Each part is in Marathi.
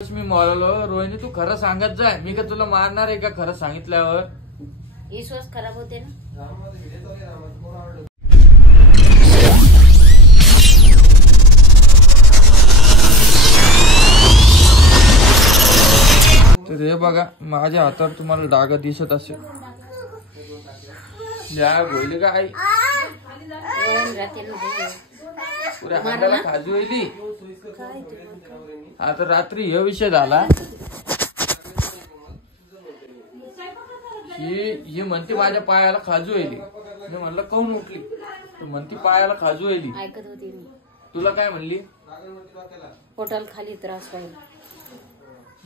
मी म्हणालो रोहिणी तू खरं सांगत जाय, मी का तुला मारणार आहे का खरं सांगितल्यावर? विश्वास खराब होते ना. तर हे बघा माझ्या हातावर तुम्हाला डाग दिसत असेल. या बोलले का आई पुऱ्या हाताला खाजू येली. आता रात्री हे विषय झाला. ही म्हणते माझ्या पायाला खाजू येली. मी म्हणलं काऊन उठली? तर म्हणती पायाला खाजू येली. ऐकत होती मी. तुला काय म्हणली? पोटाला खाली त्रास होईल.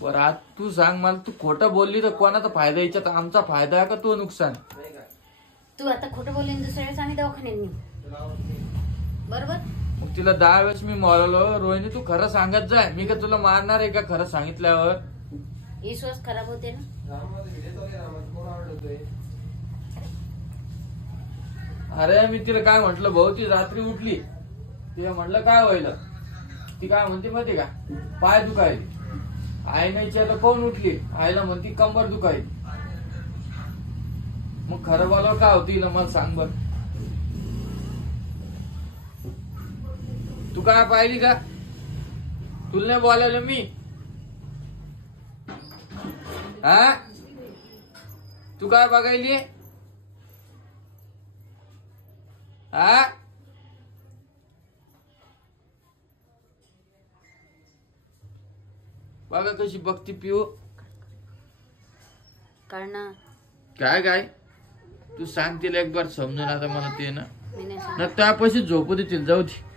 बरं आज तू सांग मला, तू खोटं बोलली तर कोणाचा फायदा याच्यात? आमचा फायदा आहे का तो नुकसान? तू आता खोटं बोलली दुसऱ्या वेळेस आम्ही दवाखान्यात नेऊ. बरोबर. मग तिला 10 वेळेस मी म्हणालो रोहिणी तू खरं सांगत जाय, मी का तुला मारणार आहे का खरं सांगितल्यावर? विश्वास खराब होते ना. अरे मी तिला काय म्हंटल भाऊ, ती रात्री उठली. तिला म्हटलं काय व्हायला? ती काय म्हणते माहिती का, पाय दुखायले. आई नाही आता कोण उठली? आईला म्हणती कंबर दुखायली. मग खरं बोलावं काय होती मला सांग बर. तू काय पाहिली का? तुला नाही बोलायला मी. हा तू काय बघायली? हा बघा कशी बघती पिऊ. कारण काय काय तू सांग तिला एक बार समजून. आता मला ते ना मी नाही सांगत. न त्यापाशी झोपू देतील. जाऊ दे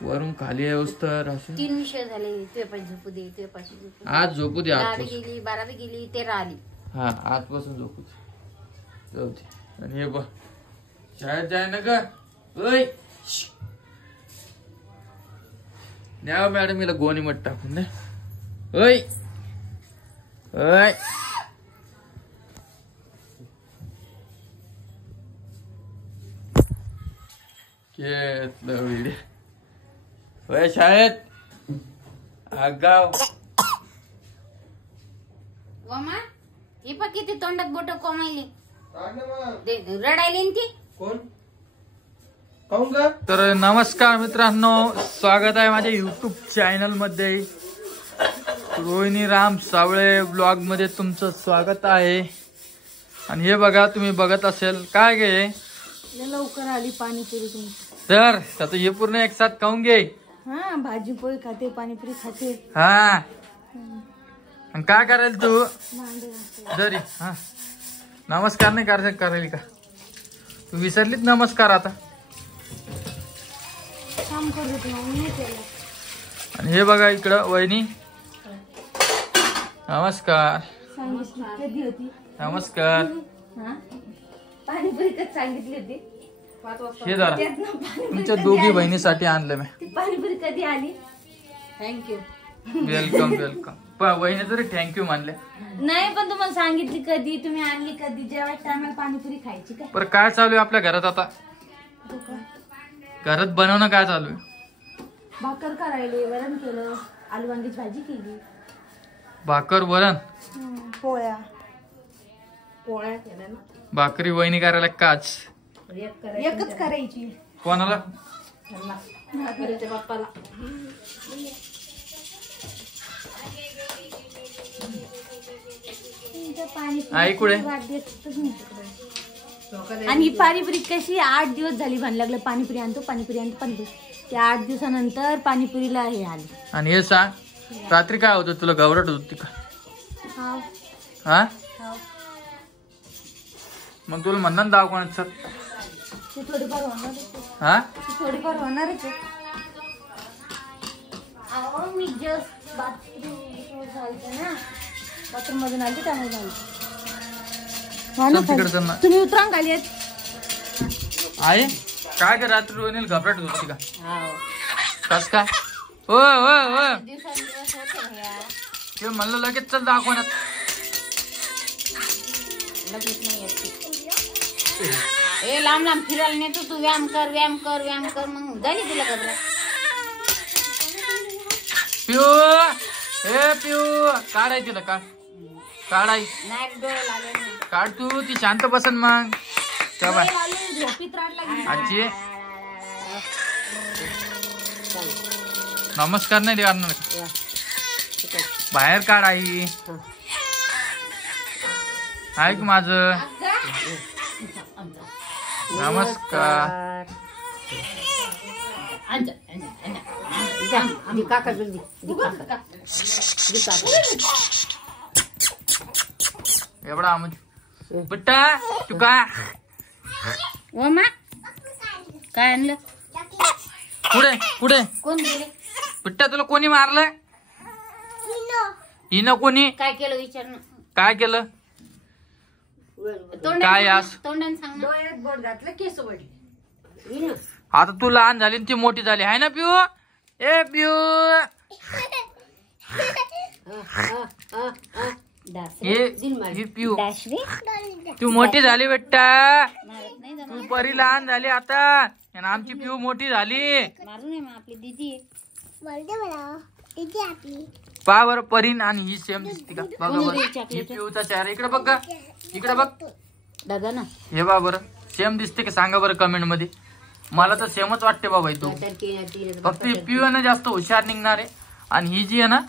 वरून खाली अवस्था. 3 विषय झाले. तुझ्या पाशी झोपू दे, तुझ्या पाशी झोपू दे. आज झोपू दे. 10वी गेली, 12वी गेली, 13 आली. हा आजपासून झोपू दे. जाऊ दे. आणि हे बघ शाळेत जाय ना का? ओय न्या मॅडम हिला गोणी मट टाकून ना. ओय ओय घेतलं विडे. होय शाळेत आगाव. वमा ही पण किती तोंडात बोट कोमायली. रडायली ती कोण? काऊन का? तर नमस्कार मित्रांनो, स्वागत आहे माझ्या युट्यूब चॅनल मध्ये. रोहिणी राम सावळे ब्लॉग मध्ये तुमचं स्वागत आहे. आणि हे बघा तुम्ही बघत असेल काय गे लवकर आली पाणीपुरी तुमची. तर आता हे पूर्ण एक साथ खाऊन घे. हा भाजी पोळी खाते, पाणीपुरी खाते. हा आणि काय करायला तू भांडे घासते. जरी हा नमस्कार नाही करायला का? तू विसरलीच नमस्कार आता. काम करत नाही केलं. आणि हे बघा इकडं वहिनी. नमस्कार. सांगितली कधी होती? नमस्कार. हा पाणीपुरी कधी सांगितली होती? 5 वाजता. हे जरा तुमच्या दोघी बहिणीसाठी आणलं मी. ती पाणीपुरी कधी आली? थँक्यू. Welcome welcome. वहिनी तरी थँक्यू म्हणले. नाही पण तुम्हाला सांगितली कधी, तुम्ही आणली कधी, जेव्हा टायमाला पाणीपुरी खायची का? पर काय चालू आहे आपल्या घरात आता? घरात बनवणं काय चालू आहे? भाकर करायली, वरण केलं, आलू वांगीची भाजी केली, भाकर वरण पोळ्या केल्या ना. भाकरी वहिनी करायला काच एकच करायची. कोणाला? भाकरीच्या बाप्पाला. आई कुठे? आणि ही पाणीपुरी कशी 8 दिवस झाली म्हणायला लागलं पाणीपुरी आणतो पाणीपुरी आणतो पाणीपुरी. ते 8 दिवसानंतर पाणीपुरीला हे आली. आणि हे सांग रात्री काय होतं तुला? घबराट होती का? हा मग तुला म्हणणार ना दवाखान्यात सर? ती थोडीफार होणार. हा थोडीफार होणारच आहे. अहो मी जस्ट बाथरूम झालते ना, बाथरूम मधून आली त्यामुळे झाली. तिकडे चल ना. तुम्ही उतरांग आली आहेत. आहे काय का रात्री रोहिणीला घबराट होती का? कस काय? हो हो हो दिवसांदिवस होते ह्या. ते म्हणलं लगेच चल दवाखान्यात. लगेच नाही येत. ए लांब लांब फिरायला नेतो तू. व्यायाम कर व्यायाम कर व्यायाम कर. मग झाली तुला घबरा. पिऊ ए पिऊ काढाय तिला काढाय नाही डोळे लागले नाही. काढ तू ती शांत बसन मग त्या बाय झोपीत राहत आजी नमस्कार नाही करणार का? बाहेर काढ आई ऐक माझ नमस्कार काका जल्दी एवढा बिट्टा तू का ओ मा काय आणलं पुढे पुढे कोण दिले बिट्टा तुला कोणी मारलं हिनं कोणी काय केलं विचार ना काय केलं काय आज तोंडाने सांग ना. डोळ्यात बोट घातलं केस वडली. आता तू लहान झाली आणि ती मोठी झाली आहे ना पिऊ ए पिऊ ही पिऊ तू मोठी झाली बेटा मारत नाही जरा. तू परी लहान झाली आता आणि आमची पिऊ मोठी झाली मारू नये मग आपली दीदी पा बर परीन आणि ही सेम दिसते का बघा बरं ही पिऊचा चेहरा इकडे बघ का इकडे बघ दादा ना हे बा बरं सेम दिसते का सांगा बरं कमेंट मध्ये मला तर सेमच वाटते बाबा तू फक्त ही पिऊ आहे ना जास्त हुशार निघणार आहे आणि ही जी आहे ना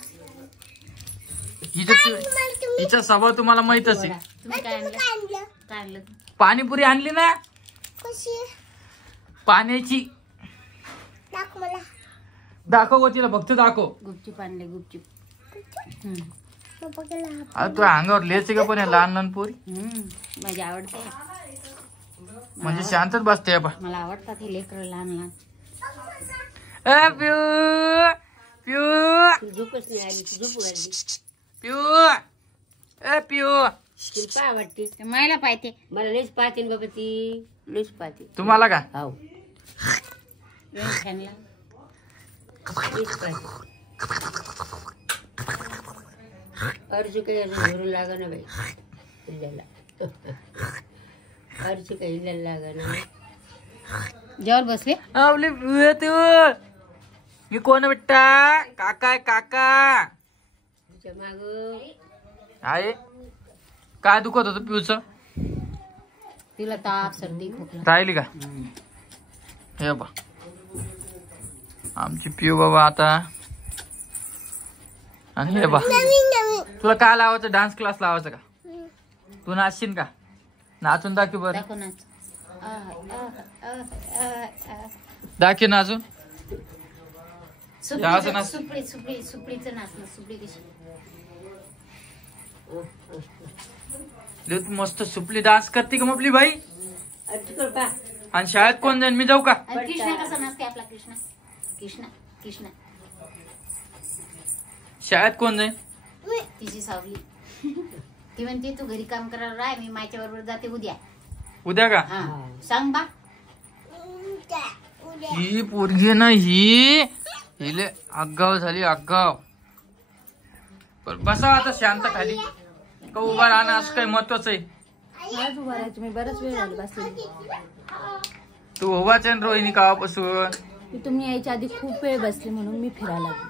हिचा स्वभाव तुम्हाला माहितच आहे तुम्ही काय आणलं काय आणलं पाणीपुरी आणली ना पाण्याची दाखव तिला फक्त दाखव गुपचूप आणले गुपचूप अरे तू अंगावर लिहायचे का पण हे लहान लहान पोरी माझी आवडते म्हणजे शांतच बसते बा मला आवडतात हे लेकर लहान लहान पिऊ पिऊ झोपच नाही आली झोप वाढली पिऊ ए पिऊ तुला काय वाटते मला पाहते मला लईच पाहते बाबा ती लईच पाहते तुम्हाला का हो फॅनला अर्जू काही अजून घरून लागा ना बाई इल्ल्याला अर्जू काही इल्ल्याला लागा ना जेवायला बसले आपली पिऊ तू मी कोण बेटा काका आहे काका तुझ्या माग आहे काय दुखत होतं पिऊच तिला ताप सर्दी खोकला राहिली का हे बा आमची पिऊ बाबा आता आणि हे बा तुला काय लावायचं डान्स क्लास लावायचा का तू नाचशील का नाचून दाखव बरं दाखव नाच दाखव नाचून सुपडी सुपडी सुपडीचं नाच ना सुपडी कशी तू मस्त सुपली डान्स करते का मपली भाई आणि शाळेत कोण जाईन मी जाऊ का कृष्णा कसा नाचते आपला कृष्णा कृष्णा कृष्णा शाळेत कोण जाईन तिची सावली ती म्हणते तू घरी काम करायला राह मी माझ्या बरोबर जाते उद्या उद्या का हा सांग बा ही पोरगी ना ही हिले आगाव झाली आगाव बसा आता शांत खाली का उभा राहणं असं काही महत्वाचं आहे आज उभा राहायचं मी बराच वेळ झाला बसले. तू उभाच आहे ना रोहिणी कावापासून मी तुम्ही यायच्या आधी खूप वेळ बसले म्हणून मी फिरायला लागले.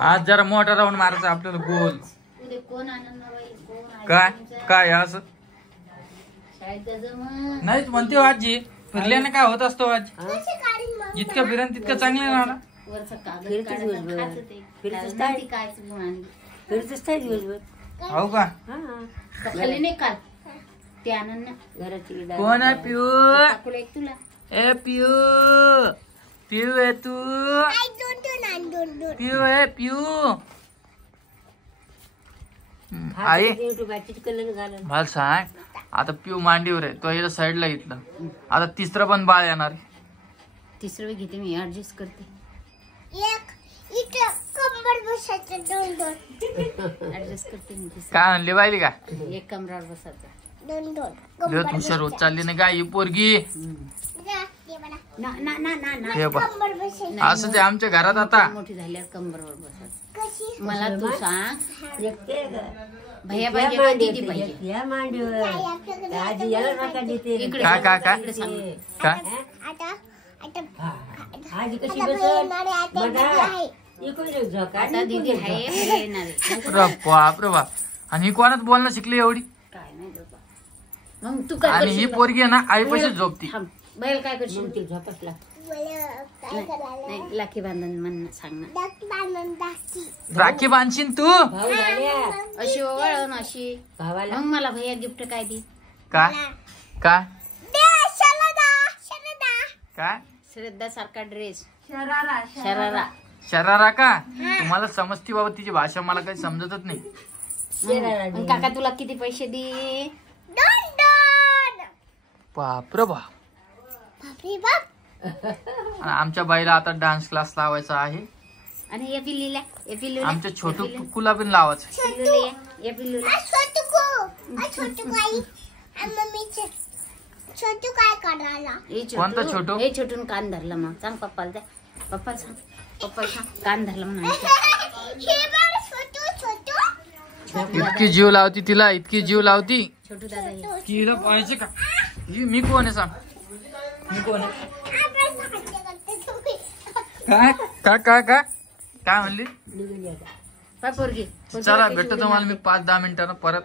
आज जरा मोठा राऊंड मारायचा आपल्याला गोल उद्या कोण आनंद कोण काय काय असं शाळेत जायचं मग नाही तू म्हणते हो आजी फिरल्याने काय होत असतो आज जितकं फिरण तितकं चांगलं राहणार वरचं कागद काढायचं खायचं ते काय फिरतच काय दिवसभर हो का खाली नाही काल ते आनंद घराची कोण आहे पिऊ टाकूला एक तुला ए पिऊ पिऊ आहे तू पिऊ आहे पिऊ आई मला सांग आता पिऊ मांडीवर आहे तो याला साईडला घेतलं आता तिसरं पण बाळ येणार तिसरं वेळ घेते मी ऍडजस्ट करते ऍडजस्ट करते मी तिसरं काय म्हणली बायली का एक कमरावर बसायचं लय हुशार होत चालली ना काय ही पोरगी ना ना ना ना ना हे बा असं ते आमच्या घरात आता मोठी झाल्यावर कंबरवर बसायचं मला तू सांग भैया पाहिजे का दीदी पाहिजे इकडे काय काय काय इकडे सांग काय आजी कशी बसत इकडून एक झोका आता दीदी आहे हे येणार आहे. बाप रे बाप. आणि ही कोणात बोलणं शिकली एवढी? काय नाही बाबा. मग तू काय आणि ही करशील? पोरगी आहे ना आईपाशीच झोपती. थांब. बैल काय करशील? मग ती झोपच लागते. नाही लाखी बांधून म्हण सांग ना. राखी बांधशील तू? भाऊ झाल्या अशी ओवाळून अशी. भावाला मग मला भैया गिफ्ट काय दे? काय काय काय श्रद्धा सारखा ड्रेस. शरारा शरारा. शरारा का? तुम्हाला समजती बाबा तिची भाषा, मला काही समजतच नाही. मग काका तुला किती पैसे दे? बाप रे बाप. आणि आमच्या बाईला आता डान्स क्लास लावायचा आहे. आणि या पिल्लीला या पिल्लूला आमच्या छोटू कुला पण लावायचं. पिल्लूला या पिल्लूला. हे कोणता छोटू? हे छोटून कान धरला. मग सांग पप्पाला द्या. पप्पाला सांग. पप्पाला सांग कान धरला म्हणून. इतकी जीव लावती तिला, इतकी जीव लावती. छोटू दादा हे. तिला पाहिजे का? मी कोण आहे सांग? मी कोण आहे? काय काय काय काय काय म्हणली? पाय पोरगी. चला भेटतो तुम्हाला मी 5-10 मिनिटांना परत.